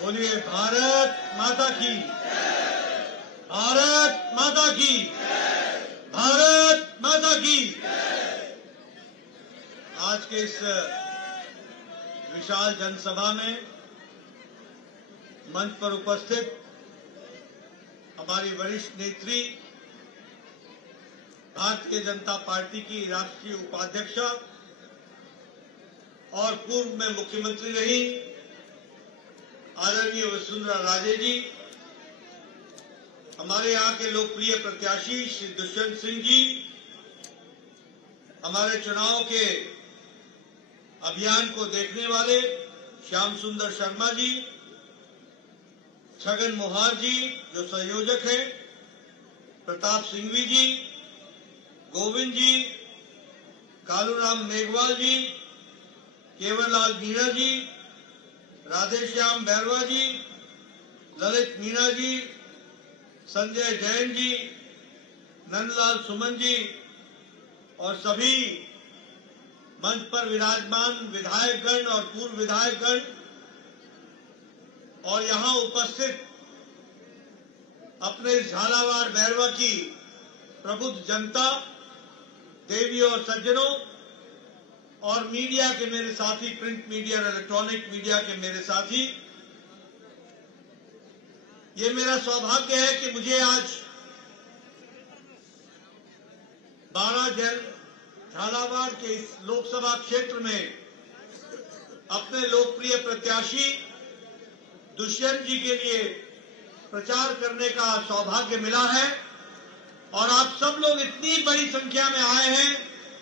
बोलिए भारत माता की, भारत माता की, भारत माता की। आज के इस विशाल जनसभा में मंच पर उपस्थित हमारी वरिष्ठ नेत्री, भारतीय जनता पार्टी की राष्ट्रीय उपाध्यक्ष और पूर्व में मुख्यमंत्री रही आदरणीय वसुंधरा राजे जी, हमारे यहाँ के लोकप्रिय प्रत्याशी श्री दुष्यंत सिंह जी, हमारे चुनाव के अभियान को देखने वाले श्याम सुंदर शर्मा जी, छगन मोहार जी जो संयोजक हैं, प्रताप सिंघवी जी, गोविंद जी, कालूराम मेघवाल जी, केवललाल मीणा जी, राधेश्याम बैरवा जी, ललित मीणा जी, संजय जैन जी, नंदलाल सुमन जी और सभी मंच पर विराजमान विधायकगण और पूर्व विधायकगण और यहां उपस्थित अपने झालावाड़ बैरवा की प्रबुद्ध जनता, देवियों और सज्जनों और मीडिया के मेरे साथी, प्रिंट मीडिया और इलेक्ट्रॉनिक मीडिया के मेरे साथी, ये मेरा सौभाग्य है कि मुझे आज 12 झालावाड़ के इस लोकसभा क्षेत्र में अपने लोकप्रिय प्रत्याशी दुष्यंत जी के लिए प्रचार करने का सौभाग्य मिला है और आप सब लोग इतनी बड़ी संख्या में आए हैं,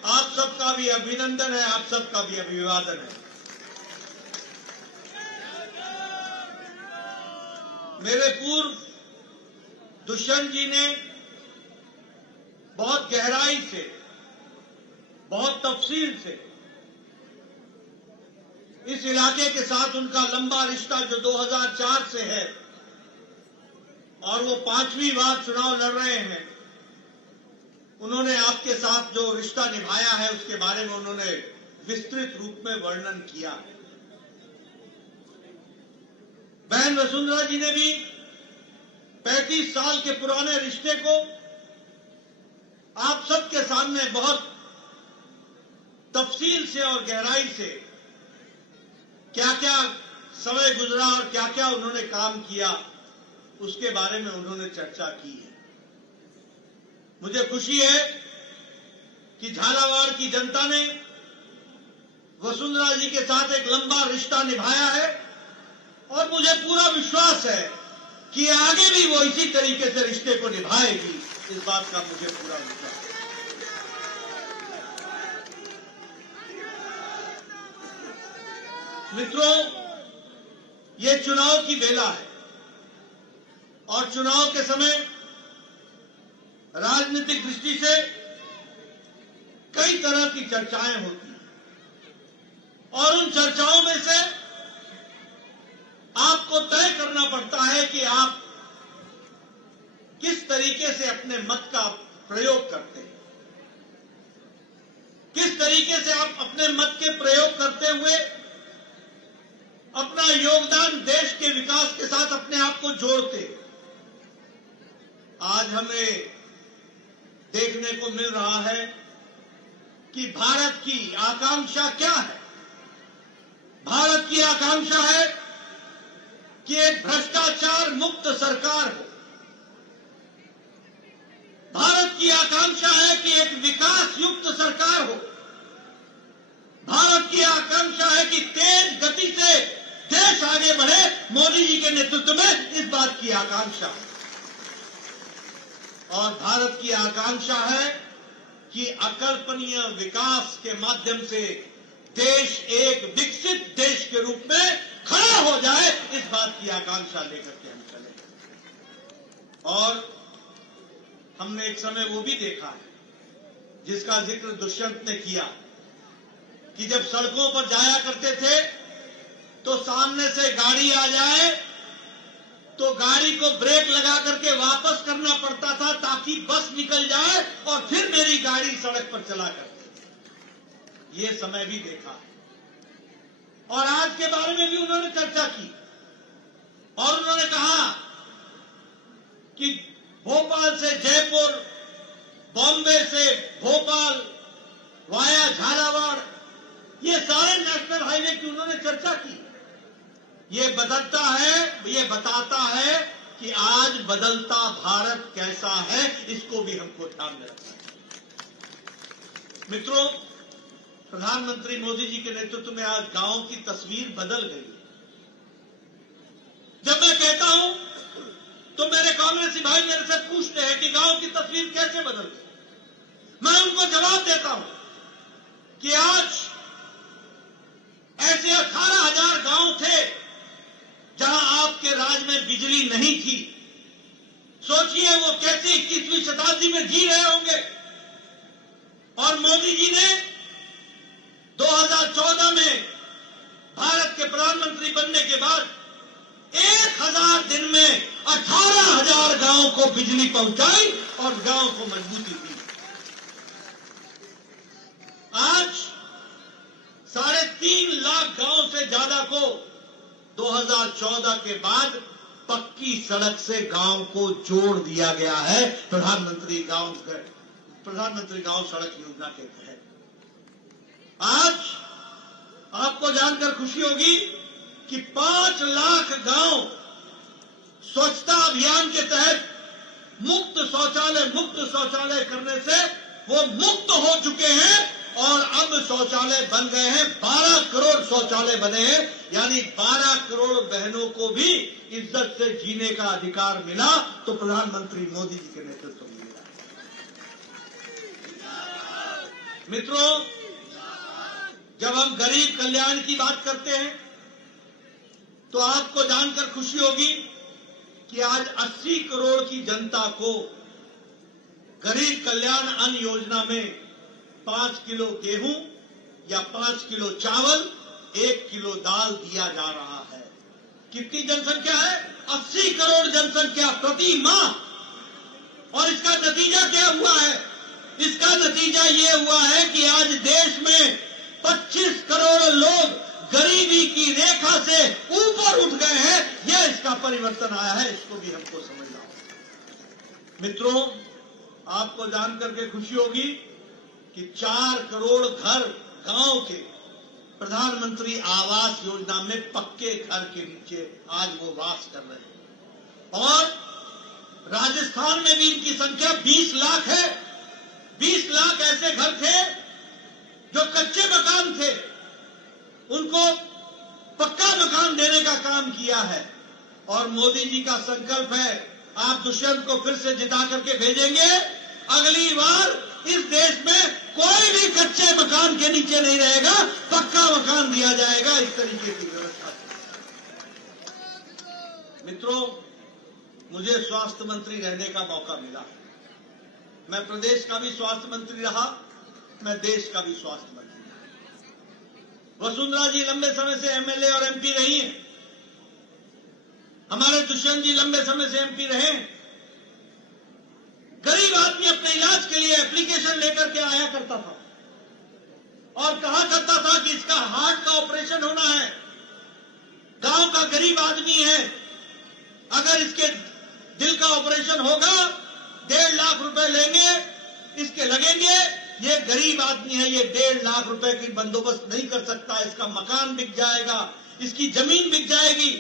आप सबका भी अभिनंदन है, आप सबका भी अभिवादन है। मेरे पूर्व दुष्यंत जी ने बहुत गहराई से, बहुत तफसील से इस इलाके के साथ उनका लंबा रिश्ता जो 2004 से है और वो 5वीं बार चुनाव लड़ रहे हैं, उन्होंने आपके साथ जो रिश्ता निभाया है उसके बारे में उन्होंने विस्तृत रूप में वर्णन किया है। बहन वसुंधरा जी ने भी 35 साल के पुराने रिश्ते को आप सबके सामने बहुत तफसील से और गहराई से क्या क्या समय गुजरा और क्या क्या उन्होंने काम किया उसके बारे में उन्होंने चर्चा की है। मुझे खुशी है कि झालावाड़ की जनता ने वसुंधरा जी के साथ एक लंबा रिश्ता निभाया है और मुझे पूरा विश्वास है कि आगे भी वो इसी तरीके से रिश्ते को निभाएगी, इस बात का मुझे पूरा विश्वास है। मित्रों, ये चुनाव की बेला है और चुनाव के समय राजनीतिक दृष्टि से कई तरह की चर्चाएं होती हैं और उन चर्चाओं में से आपको तय करना पड़ता है कि आप किस तरीके से अपने मत का प्रयोग करते हैं, किस तरीके से आप अपने मत के प्रयोग करते हुए अपना योगदान देश के विकास के साथ अपने आप को जोड़ते। आज हमें देखने को मिल रहा है कि भारत की आकांक्षा क्या है। भारत की आकांक्षा है कि एक भ्रष्टाचार मुक्त सरकार हो। भारत की आकांक्षा है कि एक विकास युक्त सरकार हो। भारत की आकांक्षा है कि तेज गति से देश आगे बढ़े, मोदी जी के नेतृत्व में इस बात की आकांक्षा है। और भारत की आकांक्षा है कि अकल्पनीय विकास के माध्यम से देश एक विकसित देश के रूप में खड़ा हो जाए, इस बात की आकांक्षा लेकर के हम चले। और हमने एक समय वो भी देखा है जिसका जिक्र दुष्यंत ने किया कि जब सड़कों पर जाया करते थे तो सामने से गाड़ी आ जाए तो गाड़ी को ब्रेक लगा करके वापस करना पड़ता था ताकि बस निकल जाए और फिर मेरी गाड़ी सड़क पर चला करती। ये समय भी देखा है और आज के बारे में भी उन्होंने चर्चा की और उन्होंने कहा कि भोपाल से जयपुर, बॉम्बे से भोपाल वाया झालावाड़, ये सारे नेशनल हाईवे की उन्होंने चर्चा की। ये बताता है कि आज बदलता भारत कैसा है, इसको भी हमको ध्यान में रखना है। मित्रों, प्रधानमंत्री मोदी जी के नेतृत्व में आज गांव की तस्वीर बदल गई है। जब मैं कहता हूं तो मेरे कांग्रेसी भाई मेरे से पूछते हैं कि गांव की तस्वीर कैसे बदल गई। मैं उनको जवाब देता हूं कि आज ऐसे 18,000 गांव थे जहां आपके राज में बिजली नहीं थी। सोचिए वो कैसे 21वीं शताब्दी में जी रहे होंगे। और मोदी जी ने 2014 में भारत के प्रधानमंत्री बनने के बाद 1000 दिन में 18,000 गांव को बिजली पहुंचाई और गांव को मजबूती दी। आज 3.5 लाख गांव से ज्यादा को 2014 के बाद पक्की सड़क से गांव को जोड़ दिया गया है प्रधानमंत्री गांव सड़क योजना के तहत। आज आपको जानकर खुशी होगी कि 5 लाख गांव स्वच्छता अभियान के तहत मुक्त शौचालय करने से वो मुक्त हो चुके हैं और अब शौचालय बन गए हैं। 12 करोड़ शौचालय बने हैं, यानी 12 करोड़ बहनों को भी इज्जत से जीने का अधिकार मिला तो प्रधानमंत्री मोदी जी के नेतृत्व में मिला। मित्रों, जब हम गरीब कल्याण की बात करते हैं तो आपको जानकर खुशी होगी कि आज 80 करोड़ की जनता को गरीब कल्याण अन्न योजना में 5 किलो गेहूं या 5 किलो चावल, 1 किलो दाल दिया जा रहा है। कितनी जनसंख्या है? 80 करोड़ जनसंख्या प्रति माह। और इसका नतीजा क्या हुआ है? इसका नतीजा ये हुआ है कि आज देश में 25 करोड़ लोग गरीबी की रेखा से ऊपर उठ गए हैं। यह इसका परिवर्तन आया है, इसको भी हमको समझना होगा। मित्रों, आपको जानकर के खुशी होगी कि 4 करोड़ घर गांव के प्रधानमंत्री आवास योजना में पक्के घर के नीचे आज वो वास कर रहे हैं। और राजस्थान में भी इनकी संख्या 20 लाख है। 20 लाख ऐसे घर थे जो कच्चे मकान थे, उनको पक्का मकान देने का काम किया है। और मोदी जी का संकल्प है, आप दुष्यंत को फिर से जिता करके भेजेंगे, अगली बार इस देश में कोई भी कच्चे मकान के नीचे नहीं रहेगा, पक्का मकान दिया जाएगा। इस तरीके की व्यवस्था। मित्रों, मुझे स्वास्थ्य मंत्री रहने का मौका मिला। मैं प्रदेश का भी स्वास्थ्य मंत्री रहा, मैं देश का भी स्वास्थ्य मंत्री रहा। वसुंधरा जी लंबे समय से एमएलए और एमपी रही हैं। हमारे दुष्यंत जी लंबे समय से एमपी रहे। गरीब आदमी अपने इलाज के लिए एप्लीकेशन लेकर के आया करता था और कहा करता था कि इसका हार्ट का ऑपरेशन होना है, गांव का गरीब आदमी है, अगर इसके दिल का ऑपरेशन होगा 1.5 लाख रुपए लेंगे, इसके लगेंगे। ये गरीब आदमी है, ये 1.5 लाख रुपए की बंदोबस्त नहीं कर सकता, इसका मकान बिक जाएगा, इसकी जमीन बिक जाएगी।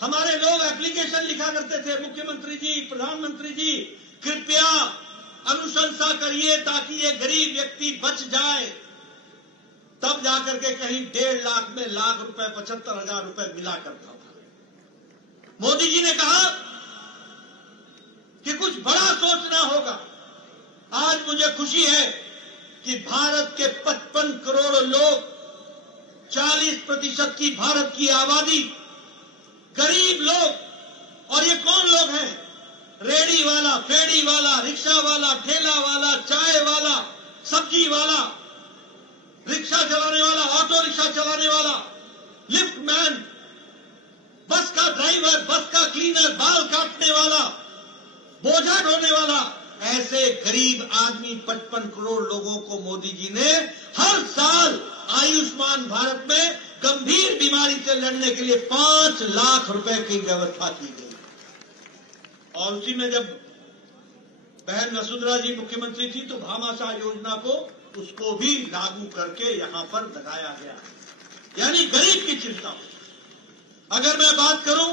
हमारे लोग एप्लीकेशन लिखा करते थे, मुख्यमंत्री जी, प्रधानमंत्री जी, कृपया अनुशंसा करिए ताकि ये गरीब व्यक्ति बच जाए। तब जाकर के कहीं 1.5 लाख में लाख रुपए, 75,000 रुपए मिला करता था। मोदी जी ने कहा कि कुछ बड़ा सोचना होगा। आज मुझे खुशी है कि भारत के 55 करोड़ लोग, 40% की भारत की आबादी, गरीब लोग। और ये कौन लोग हैं? रेडी वाला, फेडी वाला, रिक्शा वाला, ठेला वाला, चाय वाला, सब्जी वाला, रिक्शा चलाने वाला, ऑटो रिक्शा चलाने वाला, लिफ्ट मैन, बस का ड्राइवर, बस का क्लीनर, बाल काटने वाला, बोझा ढोने वाला, ऐसे गरीब आदमी 55 करोड़ लोगों को मोदी जी ने हर साल आयुष्मान भारत में गंभीर बीमारी से लड़ने के लिए 5 लाख रुपए की व्यवस्था की गई। और उसी में जब बहन वसुंधरा जी मुख्यमंत्री थी तो भामाशाह योजना को उसको भी लागू करके यहां पर लगाया गया, यानी गरीब की चिंता हो। अगर मैं बात करूं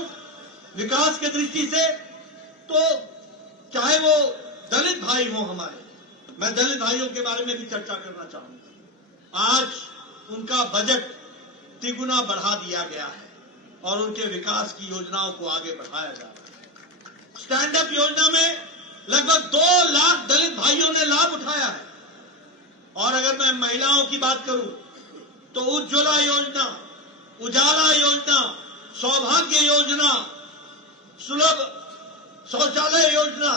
विकास की दृष्टि से तो चाहे वो दलित भाई हो हमारे, मैं दलित भाइयों के बारे में भी चर्चा करना चाहूंगा। आज उनका बजट तिगुना बढ़ा दिया गया है और उनके विकास की योजनाओं को आगे बढ़ाया जा रहा है। स्टैंड अप योजना में लगभग 2 लाख दलित भाइयों ने लाभ उठाया है। और अगर मैं महिलाओं की बात करूं तो उज्ज्वला योजना, उजाला योजना, सौभाग्य योजना, सुलभ शौचालय योजना,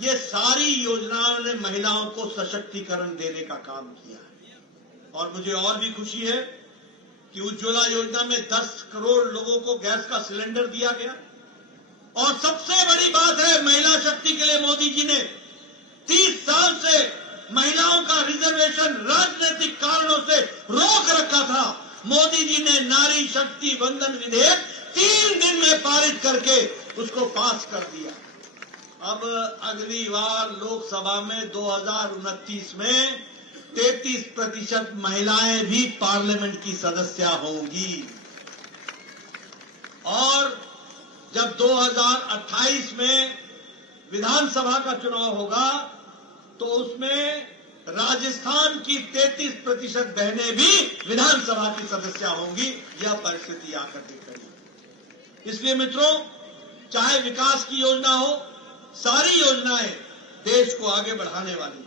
ये सारी योजनाओं ने महिलाओं को सशक्तिकरण देने का काम किया है। और मुझे और भी खुशी है कि उज्ज्वला योजना में 10 करोड़ लोगों को गैस का सिलेंडर दिया गया। और सबसे बड़ी बात है, महिला शक्ति के लिए मोदी जी ने 30 साल से महिलाओं का रिजर्वेशन राजनीतिक कारणों से रोक रखा था। मोदी जी ने नारी शक्ति वंदन विधेयक 3 दिन में पारित करके उसको पास कर दिया। अब अगली बार लोकसभा में 2029 में 33% महिलाएं भी पार्लियामेंट की सदस्य होंगी। और जब 2028 में विधानसभा का चुनाव होगा तो उसमें राजस्थान की 33% बहनें भी विधानसभा की सदस्य होंगी। यह परिस्थिति आकर के खड़ी। इसलिए मित्रों, चाहे विकास की योजना हो, सारी योजनाएं देश को आगे बढ़ाने वाली है।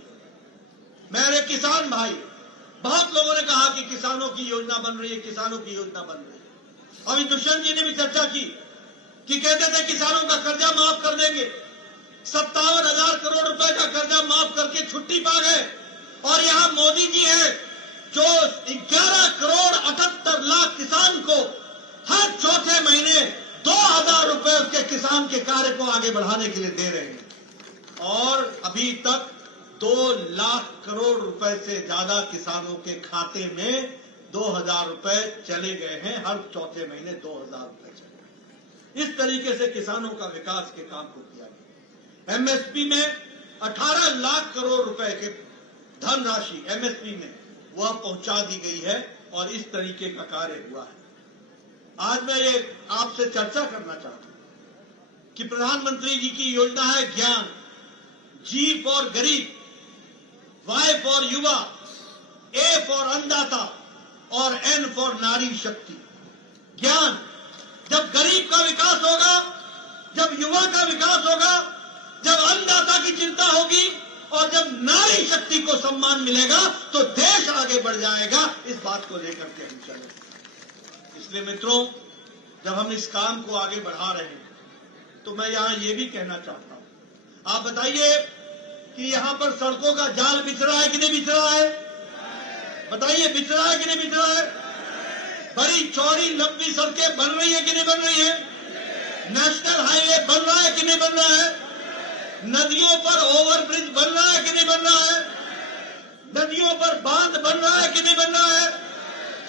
मेरे किसान भाई, बहुत लोगों ने कहा कि किसानों की योजना बन रही है, किसानों की योजना बन रही है। अभी दुष्यंत जी ने भी चर्चा की कि कहते थे किसानों का कर्जा माफ कर देंगे। 57,000 करोड़ रुपए का कर्जा माफ करके छुट्टी पा गए। और यहां मोदी जी हैं जो 11 करोड़ 78 लाख किसान को हर चौथे महीने 2,000 रुपए उसके किसान के कार्य को आगे बढ़ाने के लिए दे रहे हैं। और अभी तक 2 लाख करोड़ रुपए से ज्यादा किसानों के खाते में 2,000 रुपए चले गए हैं। हर चौथे महीने 2,000 रुपए चले। इस तरीके से किसानों का विकास के काम को किया गया। एमएसपी में 18 लाख करोड़ रुपए के धनराशि एमएसपी में वह पहुंचा दी गई है और इस तरीके का कार्य हुआ है। आज मैं ये आपसे चर्चा करना चाहता हूं कि प्रधानमंत्री जी की योजना है ज्ञान, जी फॉर गरीब, वाई फॉर युवा, ए फॉर अन्नदाता और एन फॉर नारी शक्ति। ज्ञान, जब गरीब का विकास होगा, जब युवा का विकास होगा, जब अन्नदाता की चिंता होगी और जब नारी शक्ति को सम्मान मिलेगा तो देश आगे बढ़ जाएगा। इस बात को लेकर के हम चले। इसलिए मित्रों, जब हम इस काम को आगे बढ़ा रहे हैं तो मैं यहां ये भी कहना चाहता हूं, आप बताइए कि यहां पर सड़कों का जाल बिछ रहा है कि नहीं बिछ रहा है? बताइए, बिछ रहा है कि नहीं बिछ रहा है? बड़ी चौड़ी लंबी सड़कें बन रही है कि नहीं बन रही है? नेशनल हाईवे बन रहा है कि नहीं बन रहा है? नदियों पर ओवरब्रिज बन रहा है कि नहीं बन रहा है? नदियों पर बांध बन रहा है कि नहीं बन रहा है?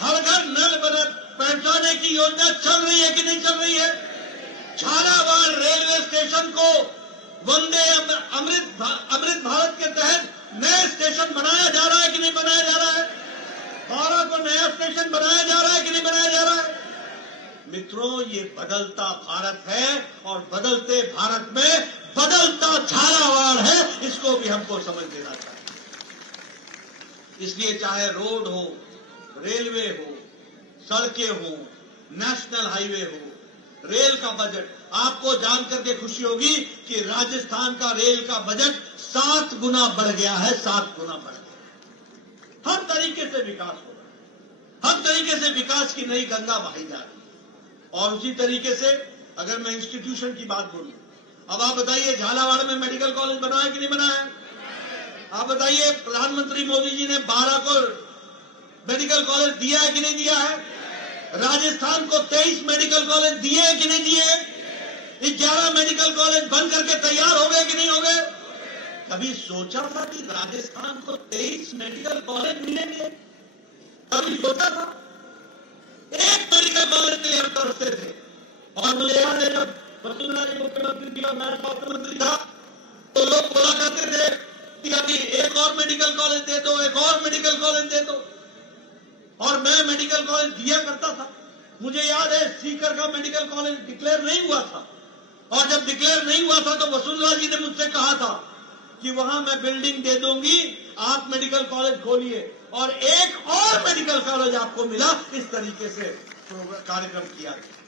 हर घर नल पहुंचाने की योजना चल रही है कि नहीं चल रही है? झालावाड़ रेलवे स्टेशन को वंदे अमृत भारत के तहत नए स्टेशन बनाया जा रहा है कि नहीं बनाया जा रहा है? 12 को नया स्टेशन बनाया जा रहा है कि नहीं बनाया जा रहा है? मित्रों, ये बदलता भारत है और बदलते भारत में बदलता झालावाड़ है। इसको भी हमको समझ लेना चाहिए। इसलिए चाहे रोड हो, रेलवे हो, सड़कें हो, नेशनल हाईवे हो, रेल का बजट, आपको जानकर के खुशी होगी कि राजस्थान का रेल का बजट 7 गुना बढ़ गया है। 7 गुना बढ़ गया। हर तरीके से विकास हो रहा है, हर तरीके से विकास की नई गंगा बहाई जा रही है। और उसी तरीके से अगर मैं इंस्टीट्यूशन की बात बोलूं, अब आप बताइए झालावाड़ में मेडिकल कॉलेज बना है कि नहीं बना है? आप बताइए, प्रधानमंत्री मोदी जी ने 12 को मेडिकल कॉलेज दिया है कि नहीं दिया है? राजस्थान को 23 मेडिकल कॉलेज दिए हैं कि नहीं दिए? 11 मेडिकल कॉलेज बन करके तैयार हो गए कि नहीं हो गए? कभी सोचा था कि राजस्थान को 23 मेडिकल कॉलेज मिलेंगे? कभी सोचा था? कॉलेज के लिए हम तरसते थे। और मुझे याद है जब वसुंधरा जी मुख्यमंत्री थी और मैं स्वास्थ्य मंत्री था, तो लोग बोला करते थे कि अभी एक और मेडिकल कॉलेज दे दो, एक और मेडिकल कॉलेज दे दो, और मैं मेडिकल कॉलेज दिया करता था। मुझे याद है सीकर का मेडिकल कॉलेज डिक्लेयर नहीं हुआ था, और जब डिक्लेयर नहीं हुआ था तो वसुंधरा जी ने मुझसे कहा था कि वहां मैं बिल्डिंग दे दूंगी, आप मेडिकल कॉलेज खोलिए, और एक और मेडिकल कॉलेज आपको मिला। इस तरीके से कार्यक्रम किया गया।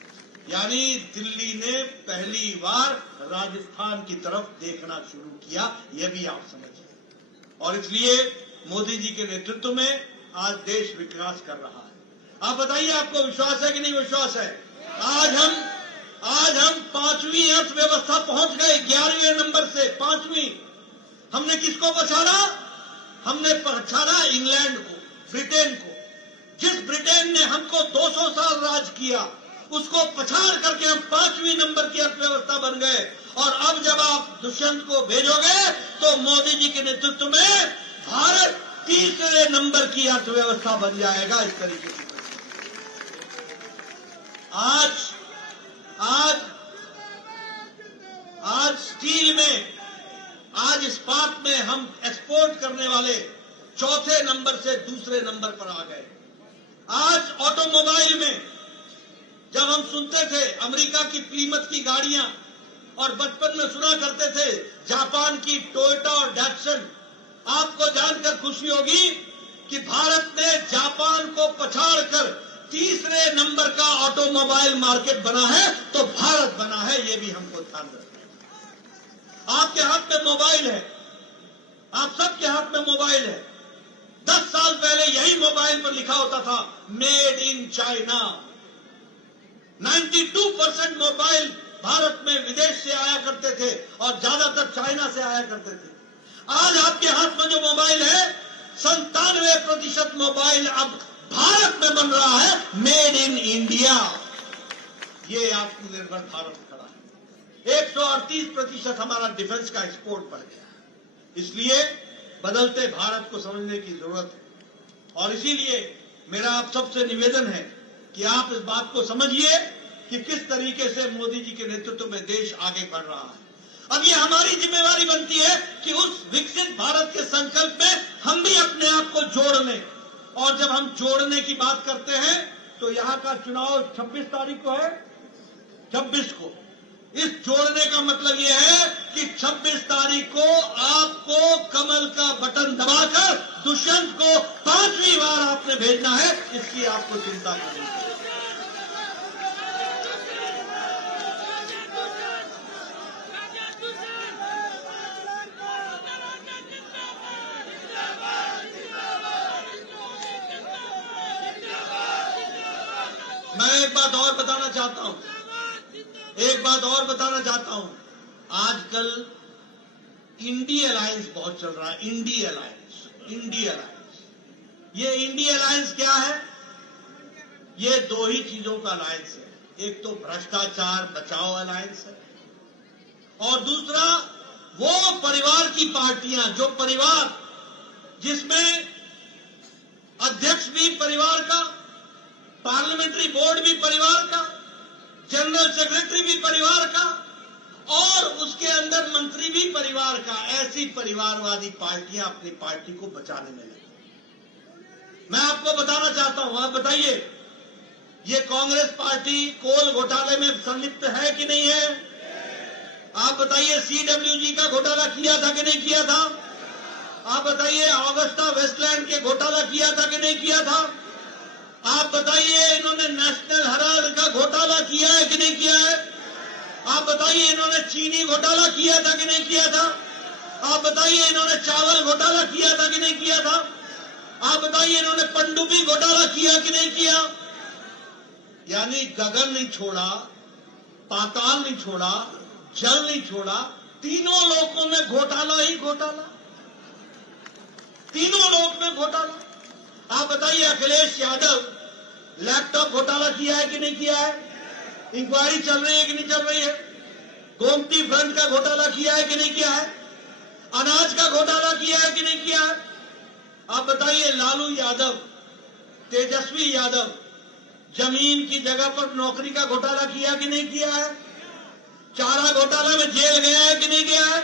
यानी दिल्ली ने पहली बार राजस्थान की तरफ देखना शुरू किया, यह भी आप समझिए। और इसलिए मोदी जी के नेतृत्व में आज देश विकास कर रहा है। आप बताइए, आपको विश्वास है कि नहीं विश्वास है? आज हम 5वीं अर्थव्यवस्था पहुंच गए, 11वें नंबर से 5वीं। हमने किसको पछाड़ा? हमने पछाड़ा इंग्लैंड को, ब्रिटेन को। जिस ब्रिटेन ने हमको 200 साल राज किया, उसको पछाड़ करके हम 5वीं नंबर की अर्थव्यवस्था बन गए। और अब जब आप दुष्यंत को भेजोगे तो मोदी जी के नेतृत्व में भारत 3रे नंबर की अर्थव्यवस्था बन जाएगा। इस तरीके की आज स्टील में, आज इस्पात में हम एक्सपोर्ट करने वाले 4थे नंबर से 2रे नंबर पर आ गए। आज ऑटोमोबाइल में जब हम सुनते थे अमेरिका की प्लीमथ की गाड़ियां, और बचपन में सुना करते थे जापान की टोयोटा और डैटसन, आपको जानकर खुशी होगी कि भारत ने जापान को पछाड़कर 3रे नंबर का ऑटोमोबाइल मार्केट बना है। तो भारत बना है, यह भी हमको ध्यान रखना है। आपके हाथ में मोबाइल है, आप सबके हाथ में मोबाइल है। 10 साल पहले यही मोबाइल पर लिखा होता था made in China. 92% mobile Bharat में विदेश से आया करते थे और ज्यादातर चाइना से आया करते थे। आज आपके हाथ में जो मोबाइल है, 97% मोबाइल अब भारत में बन रहा है, मेड इन इंडिया। ये आत्मनिर्भर भारत खड़ा है। 138% हमारा डिफेंस का एक्सपोर्ट बढ़ गया। इसलिए बदलते भारत को समझने की जरूरत है। और इसीलिए मेरा आप सबसे निवेदन है कि आप इस बात को समझिए कि किस तरीके से मोदी जी के नेतृत्व में देश आगे बढ़ रहा है। अब ये हमारी जिम्मेवारी बनती है कि उस विकसित भारत के संकल्प में हम भी अपने आप को जोड़ लें। और जब हम जोड़ने की बात करते हैं तो यहाँ का चुनाव 26 तारीख को है, 26 को। इस जोड़ने का मतलब यह है कि 26 तारीख को आपको कमल का बटन दबाकर दुष्यंत को 5वीं बार आपने भेजना है। इसकी आपको चिंता करनी है। मैं एक बात और बताना चाहता हूं, आजकल इंडी अलायंस बहुत चल रहा है। INDI alliance. ये इंडी अलायंस क्या है? ये 2 ही चीजों का अलायंस है। एक तो भ्रष्टाचार बचाओ अलायंस है, और दूसरा वो परिवार की पार्टियां, जो परिवार जिसमें अध्यक्ष भी परिवार का, पार्लियामेंट्री बोर्ड भी परिवार का, जनरल सेक्रेटरी भी परिवार का, और उसके अंदर मंत्री भी परिवार का। ऐसी परिवारवादी पार्टियां अपनी पार्टी को बचाने में लगी। मैं आपको बताना चाहता हूं, आप बताइए, ये कांग्रेस पार्टी कोल घोटाले में संलिप्त है कि नहीं है? आप बताइए, CWG का घोटाला किया था कि नहीं किया था? आप बताइए, ऑगस्टा वेस्टलैंड के घोटाला किया था कि नहीं किया था? आप बताइए, इन्होंने नेशनल हेराल्ड का घोटाला किया है कि नहीं किया है? आप बताइए, इन्होंने चीनी घोटाला किया था कि नहीं किया था? आप बताइए, इन्होंने चावल घोटाला किया था कि नहीं किया था? आप बताइए, इन्होंने पनडुब्बी घोटाला किया कि नहीं किया? यानी गगन नहीं छोड़ा, पाताल नहीं छोड़ा, जल नहीं छोड़ा, तीनों लोकों में घोटाला ही घोटाला। तीनों लोक में घोटाला। आप बताइए, अखिलेश यादव लैपटॉप घोटाला किया है कि नहीं किया है? इंक्वायरी चल रही है कि नहीं चल रही है? गोमती फ्रंट का घोटाला किया है कि नहीं किया है? अनाज का घोटाला किया है कि नहीं किया है? आप बताइए, लालू यादव, तेजस्वी यादव, जमीन की जगह पर नौकरी का घोटाला किया कि नहीं किया है? चारा घोटाला में जेल गया है कि नहीं गया है?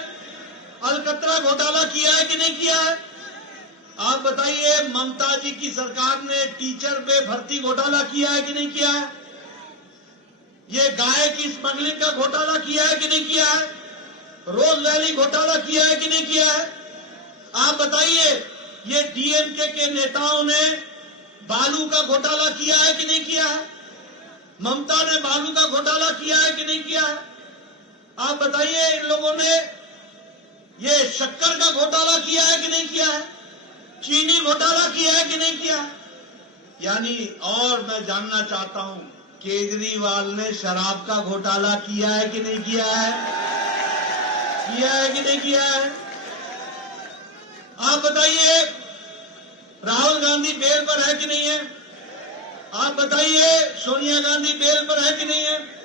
अलकतरा घोटाला किया है कि नहीं किया है? आप बताइए, ममता जी की सरकार ने टीचर पे भर्ती घोटाला किया है कि नहीं किया है? ये गाय की स्मगलिंग का घोटाला किया है कि नहीं किया है? रोज वैली घोटाला किया है कि नहीं किया है? आप बताइए, ये डीएमके के नेताओं ने बालू का घोटाला किया है कि नहीं किया है? ममता ने बालू का घोटाला किया है कि नहीं किया है? आप बताइए, इन लोगों ने ये शक्कर का घोटाला किया है कि नहीं किया है? चीनी घोटाला किया है कि नहीं किया है? यानी, और मैं जानना चाहता हूं, केजरीवाल ने शराब का घोटाला किया है कि नहीं किया है? किया है कि नहीं किया है? आप बताइए, राहुल गांधी बेल पर है कि नहीं है? आप बताइए, सोनिया गांधी बेल पर है कि नहीं है?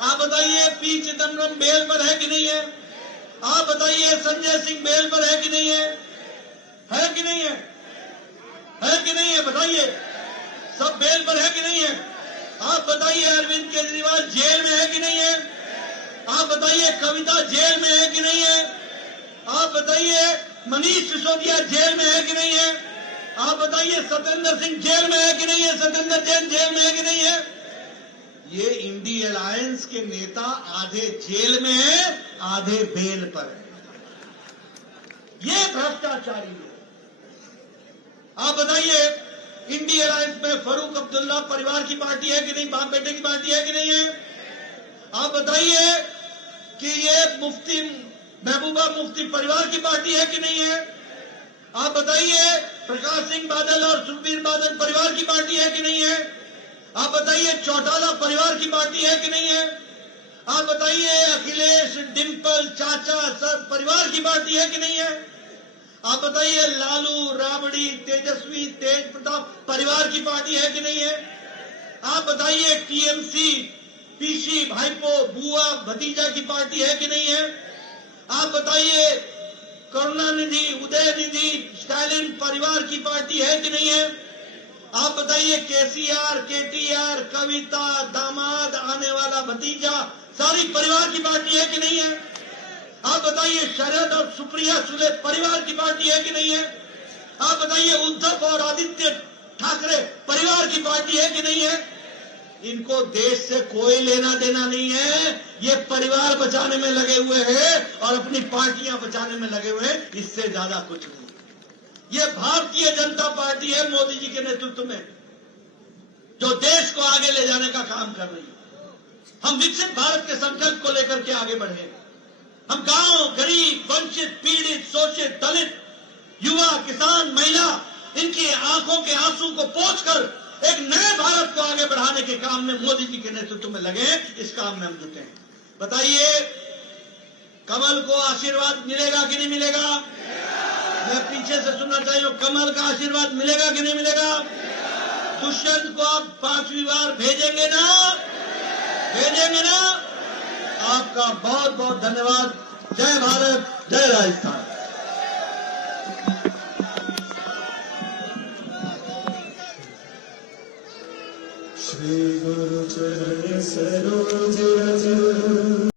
आप बताइए, पी चिदम्बरम बेल पर है कि नहीं है? आप बताइए, संजय सिंह बेल पर है कि नहीं है? है कि नहीं है? है कि नहीं है? बताइए, सब बेल पर है कि नहीं है? आप बताइए, अरविंद केजरीवाल जेल में है कि नहीं है? आप बताइए, कविता जेल में है कि नहीं है? आप बताइए, मनीष सिसोदिया जेल में है कि नहीं है? आप बताइए, सत्येंद्र सिंह जेल में है कि नहीं है? सत्येंद्र जैन जेल में है कि नहीं है? ये इंडी अलायंस के नेता आधे जेल में है, आधे बेल पर है। ये भ्रष्टाचारी लोग। आप बताइए, इंडी अलायंस में फारूक अब्दुल्ला परिवार की पार्टी है कि नहीं? बाप बेटे की पार्टी है कि नहीं है? आप बताइए कि ये मुफ्ती महबूबा मुफ्ती परिवार की पार्टी है कि नहीं है? आप बताइए, प्रकाश सिंह बादल और सुखबीर बादल परिवार की पार्टी है कि नहीं है? आप बताइए, चौटाला परिवार की पार्टी है कि नहीं है? आप बताइए, अखिलेश, डिम्पल, चाचा सब परिवार की पार्टी है कि नहीं है? आप बताइए, लालू, राबड़ी, तेजस्वी, तेज प्रताप परिवार की पार्टी है कि नहीं है? आप बताइए, टीएमसी, पीसी, भाईपो, बुआ, भतीजा की पार्टी है कि नहीं है? आप बताइए, करुणानिधि, उदयनिधि, स्टालिन परिवार की पार्टी है कि नहीं है? आप बताइए, केसीआर, केटीआर, कविता, दामाद, आने वाला भतीजा सारी परिवार की पार्टी है कि नहीं है? आप बताइए, शरद और सुप्रिया सुले परिवार की पार्टी है कि नहीं है? आप बताइए, उद्धव और आदित्य ठाकरे परिवार की पार्टी है कि नहीं है? इनको देश से कोई लेना देना नहीं है। ये परिवार बचाने में लगे हुए हैं और अपनी पार्टियां बचाने में लगे हुए हैं, इससे ज्यादा कुछ नहीं। ये भारतीय जनता पार्टी है मोदी जी के नेतृत्व में, जो देश को आगे ले जाने का काम कर रही है। हम विकसित भारत के संकल्प को लेकर के आगे बढ़े। हम गांव, गरीब, वंचित, पीड़ित, शोषित, दलित, युवा, किसान, महिला, इनकी आंखों के आंसू को पोंछकर एक नए भारत को आगे बढ़ाने के काम में मोदी जी के नेतृत्व में लगे हैं। इस काम में हम जुटे हैं। बताइए, कमल को आशीर्वाद मिलेगा कि नहीं मिलेगा? मैं पीछे से सुनना चाहिए, कमल का आशीर्वाद मिलेगा कि नहीं मिलेगा? दुष्यंत को आप 5वीं बार भेजेंगे ना? भेजेंगे ना? आपका बहुत बहुत धन्यवाद। जय भारत, जय राजस्थान। श्री गुरु चरण सरोज